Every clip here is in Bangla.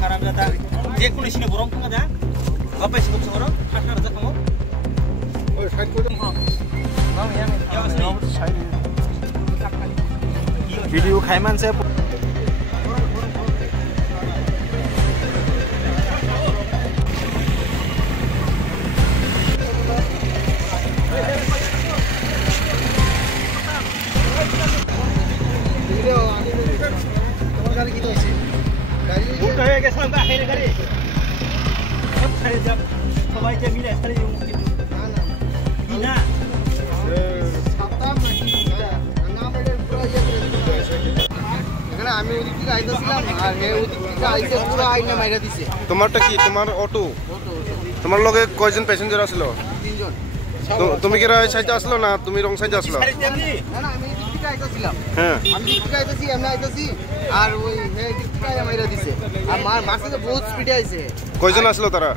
karang kata je kuno sini borong kanga da apa sih kamu seorang harga raja kamu oh side ko dong bang ya video khaiman saya udah ya guys sampai akhir kali saya jam sampai jam ini saya yung Bina আমি ওদিক থেকে আইতেছিলাম আর হে ওদিক থেকে আইতে পুরো আইনা মাইরা দিছে তোমারটা কি তোমার অটো তোমার লগে কয়জন প্যাসেঞ্জার আসলো তিনজন তুমি কি রাইট সাইডে আসলো না তুমি রং সাইডে আসলো না না আমি এদিক থেকে আইতেছিলাম হ্যাঁ আমি এদিক থেকে আইতেছি এমনি আইতেছি আর ওই হে এদিক থেকে আইনা মাইরা দিছে আর মারছে তো বহুত স্পিডে আইছে কয়জন আসলো তারা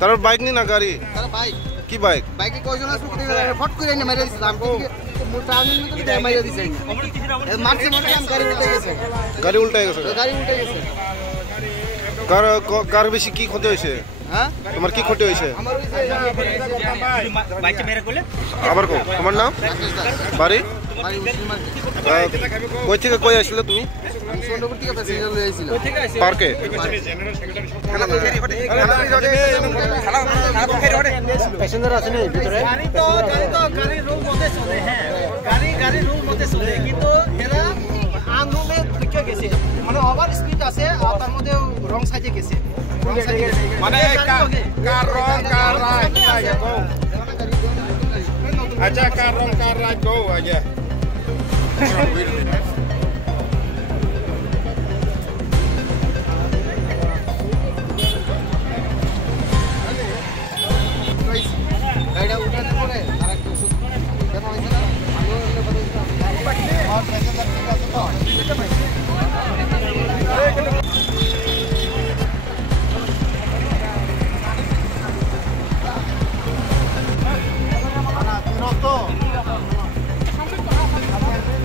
তারা বাইক নি না গাড়ি তারা বাইক কি বাইক বাইকে কয়জন আসলো ফট করে আইনা মাইরা দিছে আমি টার্নিং মতো মাইরা দিছে মারছে মনে আমি গাড়ি উল্টে গেছে গাড়ি উল্টে গেছে কার বেশি কি ক্ষতি হয়েছে হ্যাঁ তোমার কি ক্ষতি হয়েছে আমার বাইকে মেরে করলে আবার কো তোমার নাম বাড়ি বাড়ি মুসলিমান কই থেকে কই আসলে তুমি আমি সোনপুর থেকে প্যাসেঞ্জার লয়ে আইছিল পার্কে প্যাসেঞ্জার আছে না ভিতরে গাড়ি রুল মতে চলে হ্যাঁ গাড়ি রুল মতে চলে কিন্তু এরা আনরুলে ঢুকে গেছে মানে ওভার স্পিড আছে আর তার মধ্যে রং সাইডে গেছে মানে কার রং কার রাইট আগে গো আচ্ছা কার রং কার রাইট গো আগে গাড়িটা উঠানোর পরে আরেকটু দেখা হয়েছে না আমিও আর প্যাসেঞ্জার ঠিক আছে তো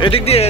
এদিক দিয়ে